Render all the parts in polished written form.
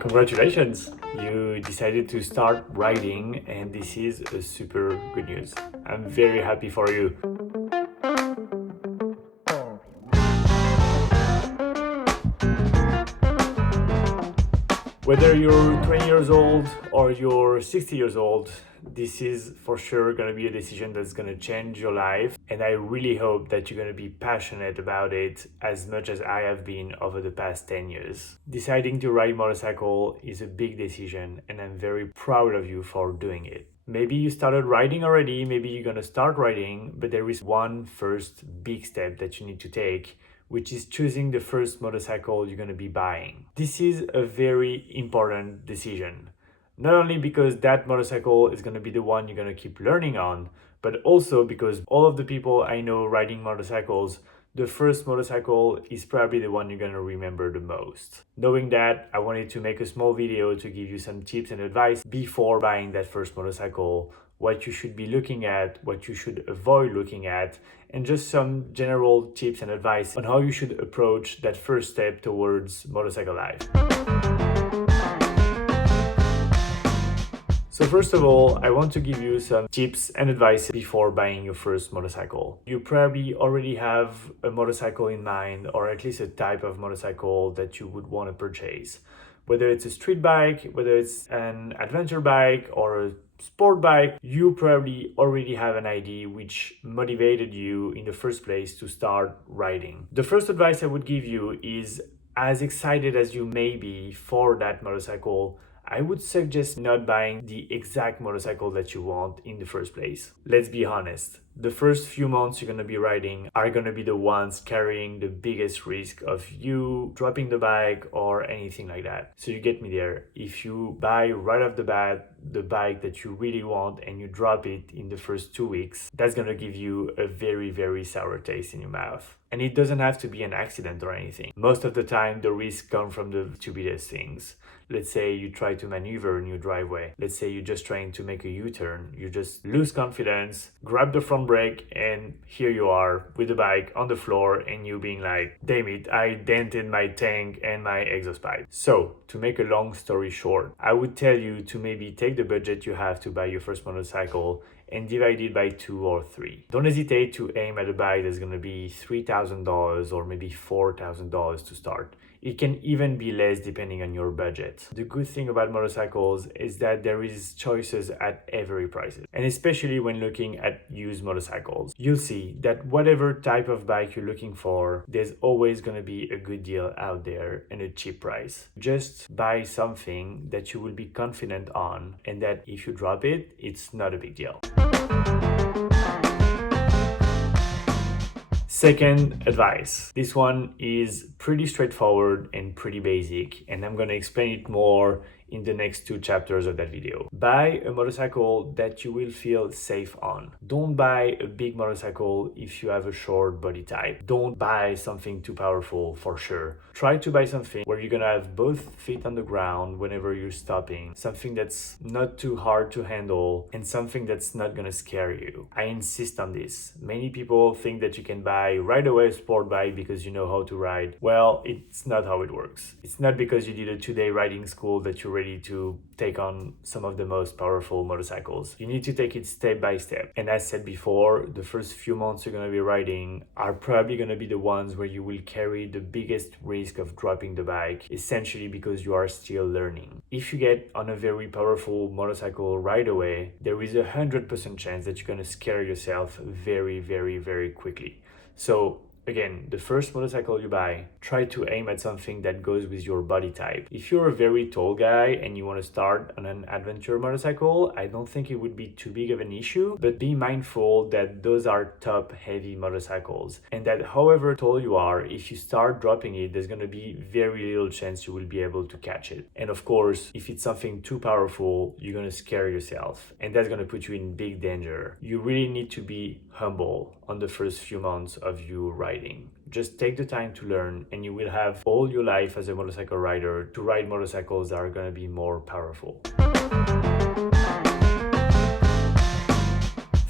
Congratulations! You decided to start riding, and this is a super good news. I'm very happy for you. Whether you're 20 years old or you're 60 years old, this is for sure going to be a decision that's going to change your life. And I really hope that you're going to be passionate about it as much as I have been over the past 10 years. Deciding to ride motorcycle is a big decision, and I'm very proud of you for doing it. Maybe you started riding already, maybe you're going to start riding, but there is one first big step that you need to take, which is choosing the first motorcycle you're going to be buying. This is a very important decision, not only because that motorcycle is going to be the one you're going to keep learning on, but also because all of the people I know riding motorcycles, the first motorcycle is probably the one you're going to remember the most. Knowing that, I wanted to make a small video to give you some tips and advice before buying that first motorcycle, what you should be looking at, what you should avoid looking at, and just some general tips and advice on how you should approach that first step towards motorcycle life. So first of all, I want to give you some tips and advice before buying your first motorcycle. You probably already have a motorcycle in mind, or at least a type of motorcycle that you would want to purchase. Whether it's a street bike, whether it's an adventure bike or a sport bike, you probably already have an idea which motivated you in the first place to start riding. The first advice I would give you is, as excited as you may be for that motorcycle, I would suggest not buying the exact motorcycle that you want in the first place. Let's be honest. The first few months you're going to be riding are going to be the ones carrying the biggest risk of you dropping the bike or anything like that. So you get me there. If you buy right off the bat the bike that you really want and you drop it in the first 2 weeks, that's going to give you a very, very sour taste in your mouth. And it doesn't have to be an accident or anything. Most of the time, the risks come from the stupidest things. Let's say you try to maneuver in your driveway. Let's say you're just trying to make a U-turn. You just lose confidence, grab the front brake, and here you are with the bike on the floor and you being like, damn it, I dented my tank and my exhaust pipe. So, to make a long story short, I would tell you to maybe take the budget you have to buy your first motorcycle and divide it by 2 or 3. Don't hesitate to aim at a bike that's going to be $3,000 or maybe $4,000 to start. It can even be less depending on your budget. The good thing about motorcycles is that there is choices at every price. And especially when looking at used motorcycles, you'll see that whatever type of bike you're looking for, there's always going to be a good deal out there and a cheap price. Just buy something that you will be confident on, and that if you drop it, it's not a big deal. Second advice. This one is pretty straightforward and pretty basic, and I'm going to explain it more in the next 2 chapters of that video. Buy a motorcycle that you will feel safe on. Don't buy a big motorcycle if you have a short body type. Don't buy something too powerful for sure. Try to buy something where you're gonna have both feet on the ground whenever you're stopping, something that's not too hard to handle, and something that's not gonna scare you. I insist on this. Many people think that you can buy right away a sport bike because you know how to ride. Well, it's not how it works. It's not because you did a 2-day riding school that you're ready to take on some of the most powerful motorcycles. You need to take it step by step. And as said before, the first few months you're going to be riding are probably going to be the ones where you will carry the biggest risk of dropping the bike, essentially because you are still learning. If you get on a very powerful motorcycle right away, there is 100% chance that you're going to scare yourself very, very, very quickly. So again, the first motorcycle you buy, try to aim at something that goes with your body type. If you're a very tall guy and you want to start on an adventure motorcycle, I don't think it would be too big of an issue, but be mindful that those are top heavy motorcycles, and that however tall you are, if you start dropping it, there's going to be very little chance you will be able to catch it. And of course, if it's something too powerful, you're going to scare yourself, and that's going to put you in big danger. You really need to be humble on the first few months of you riding. Just take the time to learn, and you will have all your life as a motorcycle rider to ride motorcycles that are going to be more powerful.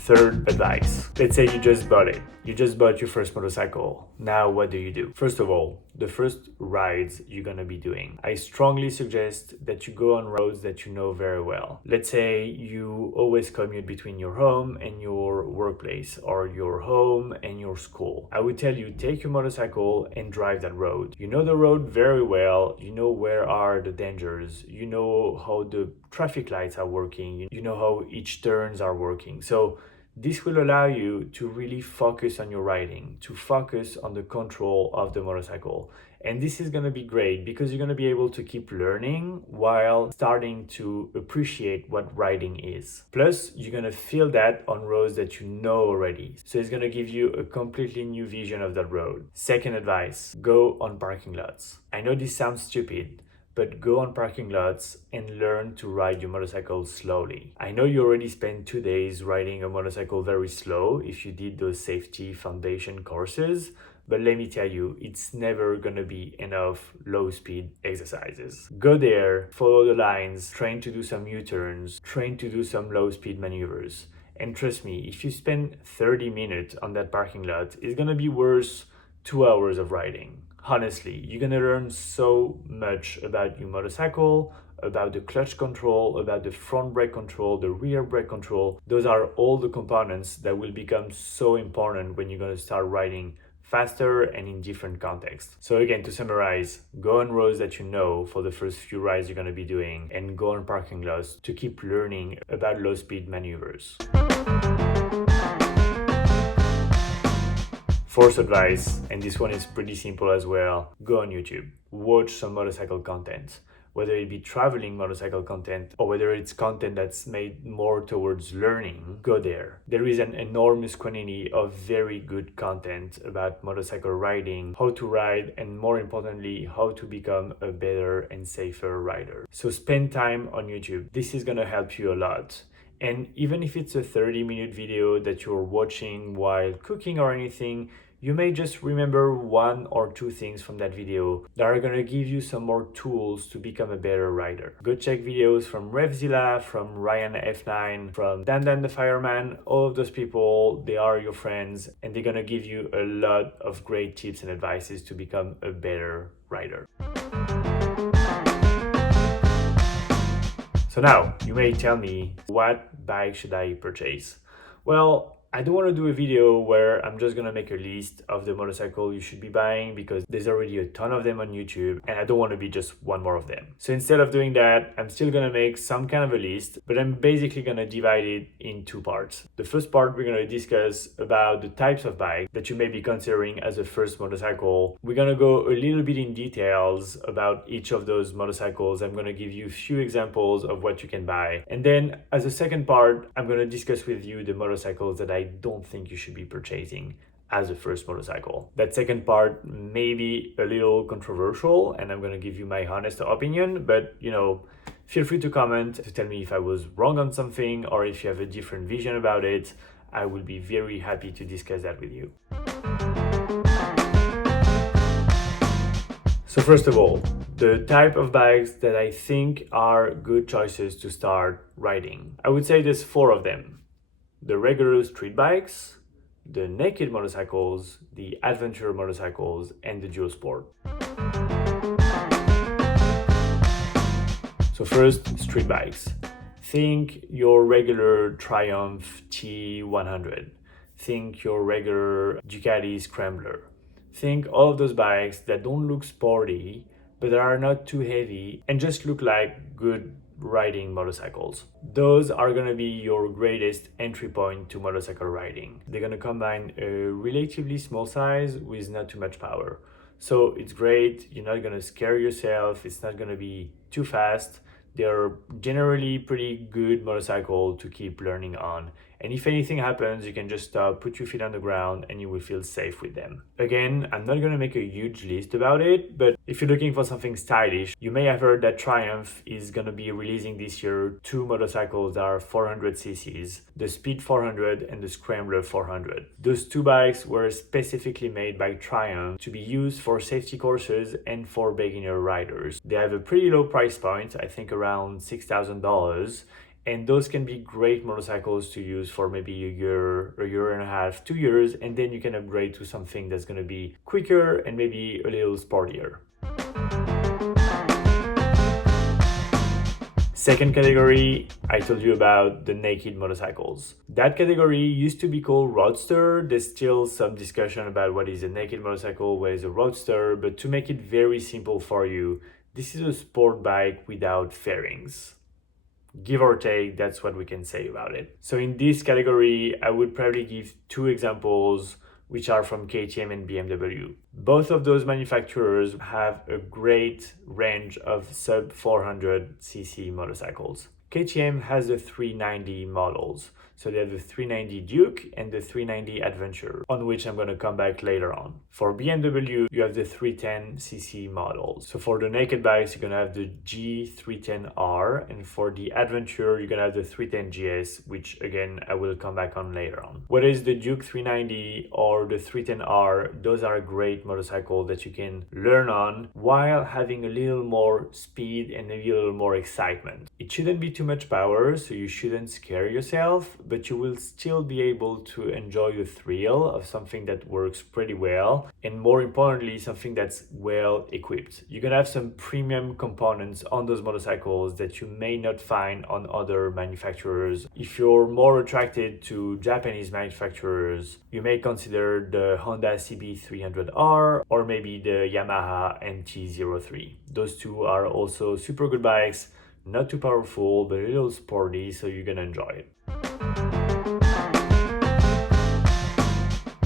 Third advice. Let's say you just bought it. You just bought your first motorcycle. Now what do? First of all, the first rides you're gonna be doing. I strongly suggest that you go on roads that you know very well. Let's say you always commute between your home and your workplace, or your home and your school. I would tell you, take your motorcycle and drive that road. You know the road very well, you know where are the dangers, you know how the traffic lights are working, you know how each turns are working. So this will allow you to really focus on your riding, to focus on the control of the motorcycle. And this is going to be great because you're going to be able to keep learning while starting to appreciate what riding is. Plus, you're going to feel that on roads that you know already. So it's going to give you a completely new vision of that road. Second advice, go on parking lots. I know this sounds stupid, but go on parking lots and learn to ride your motorcycle slowly. I know you already spent 2 days riding a motorcycle very slow if you did those safety foundation courses, but let me tell you, it's never gonna be enough low speed exercises. Go there, follow the lines, train to do some U-turns, train to do some low speed maneuvers. And trust me, if you spend 30 minutes on that parking lot, it's gonna be worth 2 hours of riding. Honestly, you're gonna learn so much about your motorcycle, about the clutch control, about the front brake control, the rear brake control. Those are all the components that will become so important when you're gonna start riding faster and in different contexts. So again, to summarize, go on roads that you know for the first few rides you're gonna be doing, and go on parking lots to keep learning about low speed maneuvers. Fourth advice, and this one is pretty simple as well, go on YouTube. Watch some motorcycle content. Whether it be traveling motorcycle content or whether it's content that's made more towards learning, go there. There is an enormous quantity of very good content about motorcycle riding, how to ride, and more importantly, how to become a better and safer rider. So spend time on YouTube. This is gonna help you a lot. And even if it's a 30-minute video that you're watching while cooking or anything, you may just remember 1 or 2 things from that video that are gonna give you some more tools to become a better rider. Go check videos from Revzilla, from Ryan F9, from Dan the Fireman. All of those people, they are your friends, and they're gonna give you a lot of great tips and advices to become a better rider. So now, you may tell me, what bike should I purchase? Well, I don't want to do a video where I'm just gonna make a list of the motorcycle you should be buying, because there's already a ton of them on YouTube and I don't want to be just one more of them. So instead of doing that, I'm still gonna make some kind of a list, but I'm basically gonna divide it in 2 parts. The first part, we're gonna discuss about the types of bike that you may be considering as a first motorcycle. We're gonna go a little bit in details about each of those motorcycles. I'm gonna give you a few examples of what you can buy. And then as a second part, I'm gonna discuss with you the motorcycles that I don't think you should be purchasing as a first motorcycle. That second part may be a little controversial and I'm gonna give you my honest opinion, but feel free to comment to tell me if I was wrong on something or if you have a different vision about it. I will be very happy to discuss that with you. So first of all, the type of bikes that I think are good choices to start riding. I would say there's 4 of them. The regular street bikes, the naked motorcycles, the adventure motorcycles, and the dual sport. So first, street bikes. Think your regular Triumph T100. Think your regular Ducati Scrambler. Think all of those bikes that don't look sporty, but that are not too heavy and just look like good riding motorcycles. Those are gonna be your greatest entry point to motorcycle riding. They're gonna combine a relatively small size with not too much power. So it's great, you're not gonna scare yourself, it's not gonna be too fast. They're generally pretty good motorcycle to keep learning on. And if anything happens, you can just stop, put your feet on the ground, and you will feel safe with them. Again, I'm not gonna make a huge list about it, but if you're looking for something stylish, you may have heard that Triumph is gonna be releasing this year 2 motorcycles that are 400 cc's, the Speed 400 and the Scrambler 400. Those 2 bikes were specifically made by Triumph to be used for safety courses and for beginner riders. They have a pretty low price point, I think around $6,000. And those can be great motorcycles to use for maybe a year and a half, 2 years, and then you can upgrade to something that's going to be quicker and maybe a little sportier. Second category, I told you about the naked motorcycles. That category used to be called roadster. There's still some discussion about what is a naked motorcycle, what is a roadster, but to make it very simple for you, this is a sport bike without fairings. Give or take, that's what we can say about it. So in this category, I would probably give two examples which are from KTM and BMW. Both of those manufacturers have a great range of sub 400cc motorcycles. KTM has the 390 models. So they have the 390 Duke and the 390 Adventure, on which I'm going to come back later on. For BMW, you have the 310cc models. So for the naked bikes, you're going to have the G310R, and for the Adventure, you're going to have the 310GS, which again, I will come back on later on. Whether it's the Duke 390 or the 310R, those are great motorcycles that you can learn on while having a little more speed and maybe a little more excitement. It shouldn't be too much power, so you shouldn't scare yourself, but you will still be able to enjoy the thrill of something that works pretty well, and more importantly, something that's well equipped. You're gonna have some premium components on those motorcycles that you may not find on other manufacturers. If you're more attracted to Japanese manufacturers, you may consider the Honda CB300R or maybe the Yamaha NT03. Those two are also super good bikes, not too powerful, but a little sporty, so you're gonna enjoy it.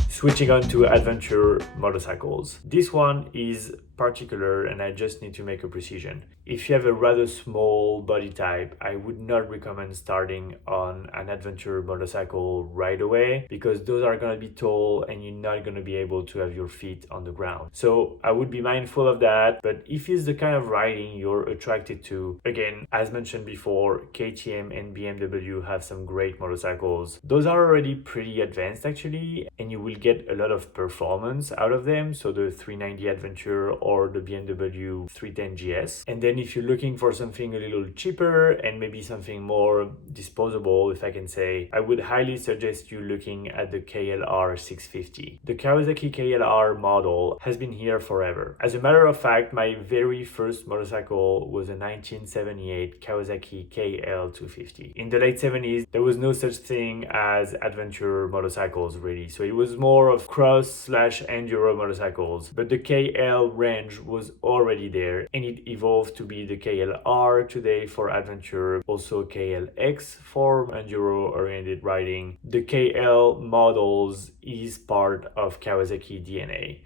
Switching on to adventure motorcycles. This one is particular and I just need to make a precision. If you have a rather small body type, I would not recommend starting on an adventure motorcycle right away because those are going to be tall and you're not going to be able to have your feet on the ground. So I would be mindful of that, but if it's the kind of riding you're attracted to, again, as mentioned before, KTM and BMW have some great motorcycles. Those are already pretty advanced actually, and you will get a lot of performance out of them. So the 390 Adventure or the BMW 310GS. And then if you're looking for something a little cheaper and maybe something more disposable, if I can say, I would highly suggest you looking at the KLR 650. The Kawasaki KLR model has been here forever. As a matter of fact, my very first motorcycle was a 1978 Kawasaki KL250. In the late 70s, there was no such thing as adventure motorcycles really. So it was more of cross/enduro motorcycles, but the KL range was already there and it evolved to be the KLR today for adventure, also KLX for enduro oriented riding. The KL models is part of Kawasaki DNA.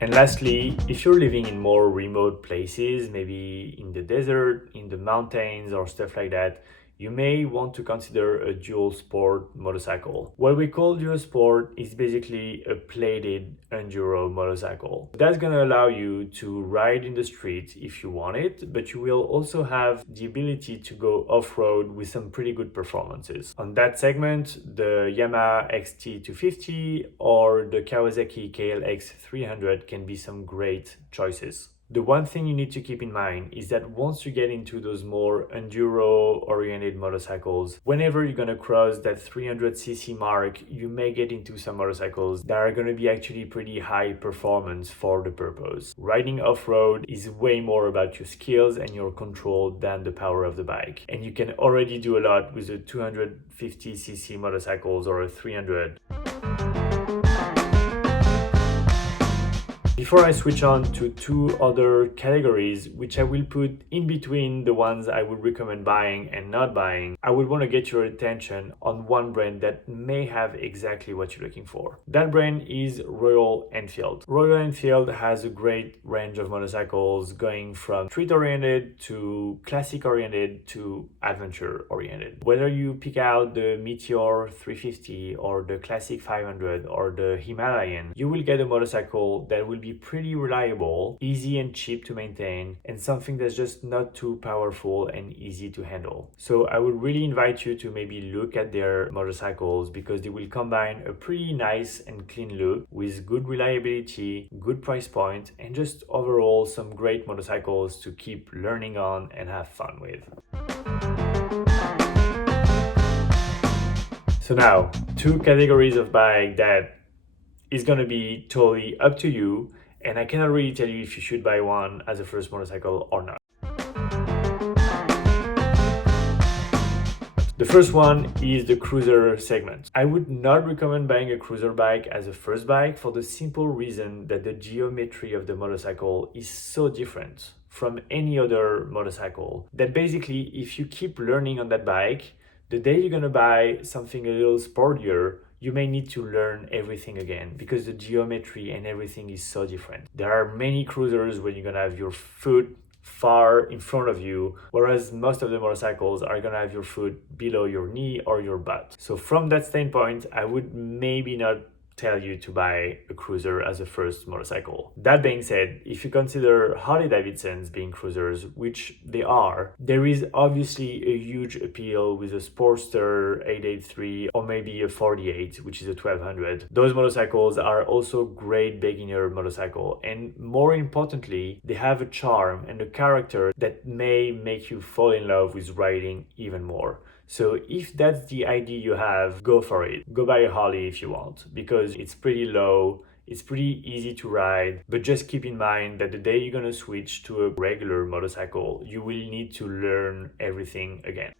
And lastly, if you're living in more remote places, maybe in the desert, in the mountains or stuff like that, you may want to consider a dual sport motorcycle. What we call dual sport is basically a plated enduro motorcycle. That's gonna allow you to ride in the street if you want it, but you will also have the ability to go off-road with some pretty good performances. On that segment, the Yamaha XT250 or the Kawasaki KLX 300 can be some great choices. The one thing you need to keep in mind is that once you get into those more enduro-oriented motorcycles, whenever you're going to cross that 300cc mark, you may get into some motorcycles that are going to be actually pretty high performance for the purpose. Riding off-road is way more about your skills and your control than the power of the bike. And you can already do a lot with a 250cc motorcycles or a 300. Before I switch on to two other categories, which I will put in between the ones I would recommend buying and not buying, I would want to get your attention on one brand that may have exactly what you're looking for. That brand is Royal Enfield. Royal Enfield has a great range of motorcycles going from street-oriented to classic-oriented to adventure-oriented. Whether you pick out the Meteor 350 or the Classic 500 or the Himalayan, you will get a motorcycle that will be be pretty reliable, easy and cheap to maintain, and something that's just not too powerful and easy to handle. So I would really invite you to maybe look at their motorcycles because they will combine a pretty nice and clean look with good reliability, good price point, and just overall some great motorcycles to keep learning on and have fun with. So now, two categories of bike that is going to be totally up to you, and I cannot really tell you if you should buy one as a first motorcycle or not. The first one is the cruiser segment. I would not recommend buying a cruiser bike as a first bike for the simple reason that the geometry of the motorcycle is so different from any other motorcycle that basically if you keep learning on that bike, the day you're gonna buy something a little sportier, you may need to learn everything again because the geometry and everything is so different. There are many cruisers where you're gonna have your foot far in front of you, whereas most of the motorcycles are gonna have your foot below your knee or your butt. So from that standpoint, I would maybe not tell you to buy a cruiser as a first motorcycle. That being said, if you consider Harley Davidsons being cruisers, which they are, there is obviously a huge appeal with a Sportster 883 or maybe a 48, which is a 1200. Those motorcycles are also great beginner motorcycle, and more importantly, they have a charm and a character that may make you fall in love with riding even more. So if that's the idea you have, go for it. Go buy a Harley if you want, because it's pretty low, it's pretty easy to ride, but just keep in mind that the day you're gonna switch to a regular motorcycle, you will need to learn everything again.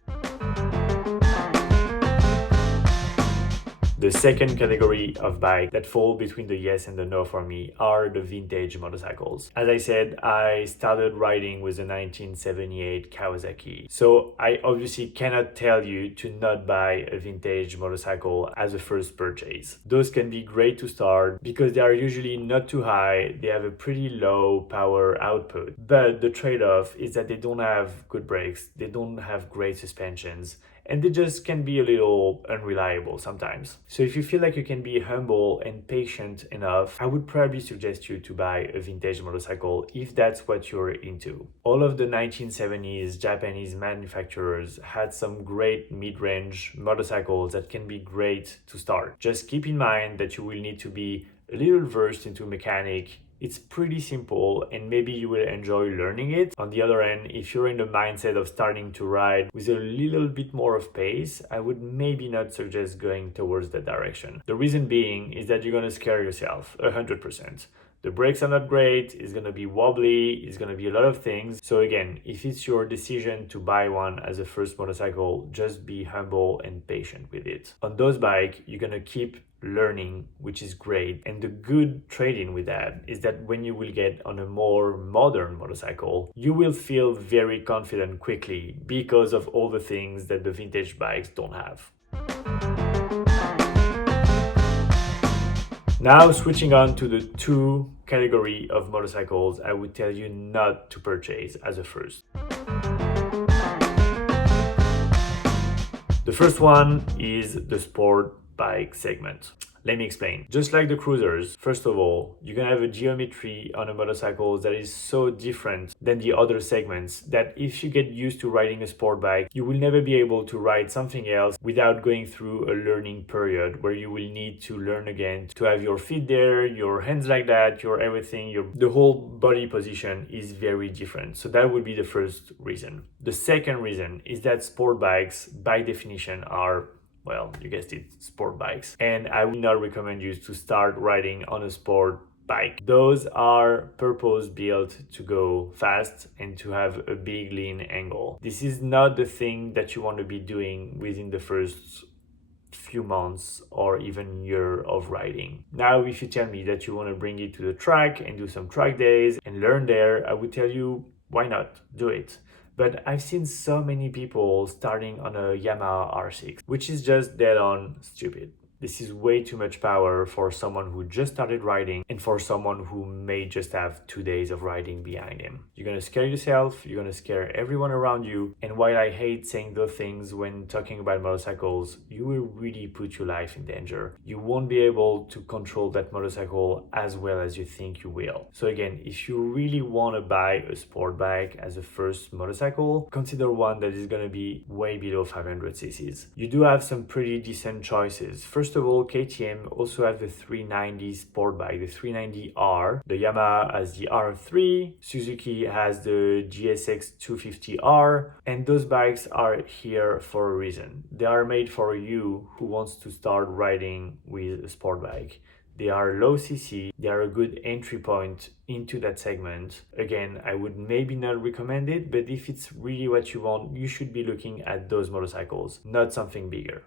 The second category of bike that fall between the yes and the no for me are the vintage motorcycles. As I said, I started riding with a 1978 Kawasaki. So I obviously cannot tell you to not buy a vintage motorcycle as a first purchase. Those can be great to start because they are usually not too high, they have a pretty low power output. But the trade-off is that they don't have good brakes, they don't have great suspensions, and they just can be a little unreliable sometimes. So if you feel like you can be humble and patient enough, I would probably suggest you to buy a vintage motorcycle if that's what you're into. All of the 1970s Japanese manufacturers had some great mid-range motorcycles that can be great to start. Just keep in mind that you will need to be a little versed into mechanic. It's pretty simple and maybe you will enjoy learning it. On the other hand, if you're in the mindset of starting to ride with a little bit more of pace, I would maybe not suggest going towards that direction. The reason being is that you're gonna scare yourself 100%. The brakes are not great, it's gonna be wobbly, it's gonna be a lot of things. So again, if it's your decision to buy one as a first motorcycle, just be humble and patient with it. On those bikes, you're gonna keep learning, which is great. And the good trade-in with that is that when you will get on a more modern motorcycle, you will feel very confident quickly because of all the things that the vintage bikes don't have. Now switching on to the two category of motorcycles I would tell you not to purchase as a first. The first one is the sport bike segment. Let me explain. Just like the cruisers, first of all, you're gonna have a geometry on a motorcycle that is so different than the other segments that if you get used to riding a sport bike, you will never be able to ride something else without going through a learning period where you will need to learn again to have your feet there, your hands like that, your everything, the whole body position is very different. So that would be the first reason. The second reason is that sport bikes by definition are, well, you guessed it, sport bikes. And I would not recommend you to start riding on a sport bike. Those are purpose built to go fast and to have a big lean angle. This is not the thing that you want to be doing within the first few months or even year of riding. Now, if you tell me that you want to bring it to the track and do some track days and learn there, I would tell you, why not? Do it. But I've seen so many people starting on a Yamaha R6, which is just dead on stupid. This is way too much power for someone who just started riding and for someone who may just have 2 days of riding behind him. You're gonna scare yourself, you're gonna scare everyone around you, and while I hate saying those things when talking about motorcycles, you will really put your life in danger. You won't be able to control that motorcycle as well as you think you will. So again, if you really want to buy a sport bike as a first motorcycle, consider one that is going to be way below 500 cc's. You do have some pretty decent choices. First of all, KTM also have the 390 sport bike, the 390R. The Yamaha has the R3, Suzuki has the GSX 250R, and those bikes are here for a reason. They are made for you who wants to start riding with a sport bike. They are low cc, they are a good entry point into that segment. Again, I would maybe not recommend it, but if it's really what you want, you should be looking at those motorcycles, not something bigger.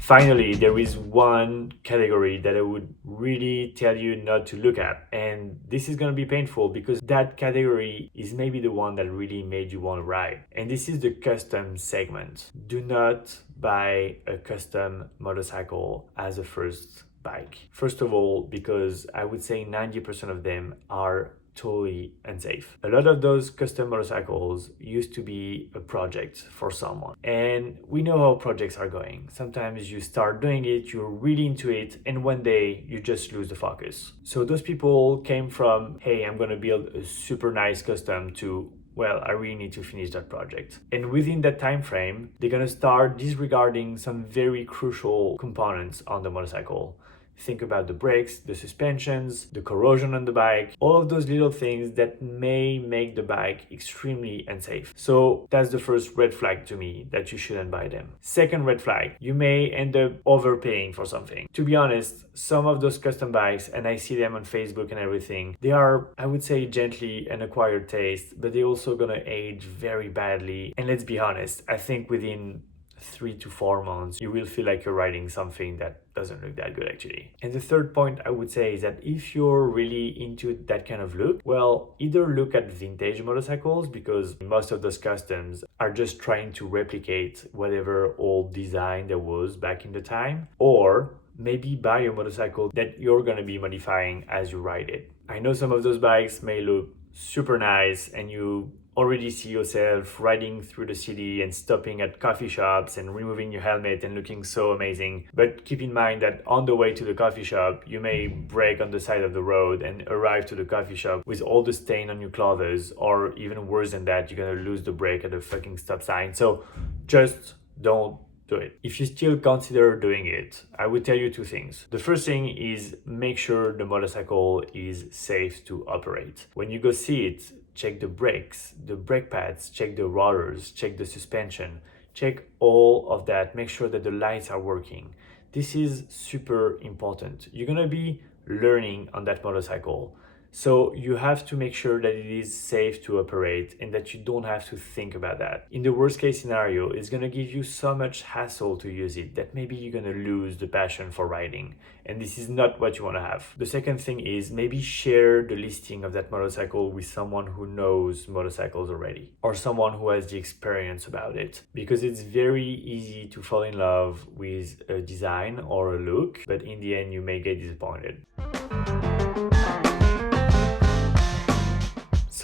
Finally, there is one category that I would really tell you not to look at, and this is going to be painful because that category is maybe the one that really made you want to ride, and this is the custom segment. Do not buy a custom motorcycle as a first bike. First of all, because I would say 90% of them are totally unsafe. A lot of those custom motorcycles used to be a project for someone, and we know how projects are going. Sometimes you start doing it, you're really into it, and one day you just lose the focus. So those people came from, hey, I'm gonna build a super nice custom, to, well, I really need to finish that project. And within that time frame, they're gonna start disregarding some very crucial components on the motorcycle. Think about the brakes, the suspensions, the corrosion on the bike, all of those little things that may make the bike extremely unsafe. So that's the first red flag to me, that you shouldn't buy them. Second red flag, you may end up overpaying for something. To be honest, some of those custom bikes, and I see them on Facebook and everything, they are, I would say, gently an acquired taste, but they're also gonna age very badly. And let's be honest, I think within 3 to 4 months, you will feel like you're riding something that doesn't look that good actually. And the third point I would say is that if you're really into that kind of look, well, either look at vintage motorcycles, because most of those customs are just trying to replicate whatever old design there was back in the time, or maybe buy a motorcycle that you're going to be modifying as you ride it. I know some of those bikes may look super nice and you already see yourself riding through the city and stopping at coffee shops and removing your helmet and looking so amazing. But keep in mind that on the way to the coffee shop, you may brake on the side of the road and arrive to the coffee shop with all the stain on your clothes, or even worse than that, you're gonna lose the brake at the fucking stop sign. So just don't do it. If you still consider doing it, I would tell you two things. The first thing is make sure the motorcycle is safe to operate. When you go see it, check the brakes, the brake pads, check the rotors, check the suspension, check all of that. Make sure that the lights are working. This is super important. You're gonna be learning on that motorcycle. So you have to make sure that it is safe to operate and that you don't have to think about that. In the worst case scenario, it's gonna give you so much hassle to use it that maybe you're gonna lose the passion for riding. And this is not what you wanna have. The second thing is maybe share the listing of that motorcycle with someone who knows motorcycles already, or someone who has the experience about it. Because it's very easy to fall in love with a design or a look, but in the end you may get disappointed.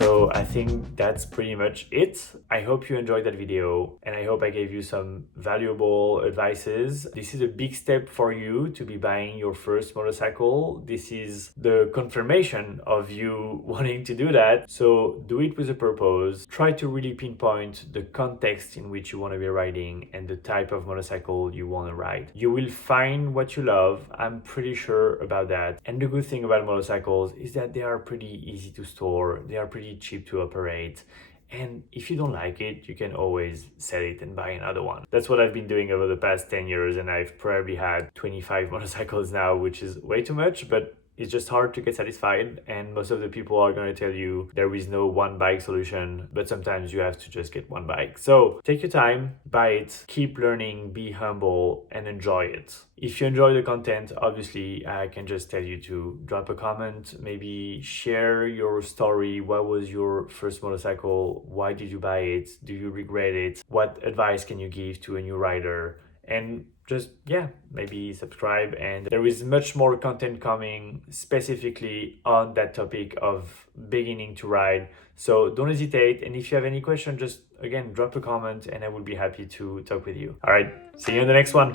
So I think that's pretty much it. I hope you enjoyed that video and I hope I gave you some valuable advices. This is a big step for you to be buying your first motorcycle. This is the confirmation of you wanting to do that. So do it with a purpose. Try to really pinpoint the context in which you want to be riding and the type of motorcycle you want to ride. You will find what you love. I'm pretty sure about that. And the good thing about motorcycles is that they are pretty easy to store. They are pretty cheap to operate, and if you don't like it, you can always sell it and buy another one. That's what I've been doing over the past 10 years, and I've probably had 25 motorcycles now, which is way too much, but It's just hard to get satisfied, and most of the people are going to tell you there is no one bike solution, but sometimes you have to just get one bike. So take your time, buy it, keep learning, be humble, and enjoy it. If you enjoy the content, obviously I can just tell you to drop a comment, maybe share your story. What was your first motorcycle? Why did you buy it? Do you regret it? What advice can you give to a new rider? And just, yeah, maybe subscribe. And there is much more content coming specifically on that topic of beginning to ride. So don't hesitate. And if you have any question, just again, drop a comment and I will be happy to talk with you. All right, see you in the next one.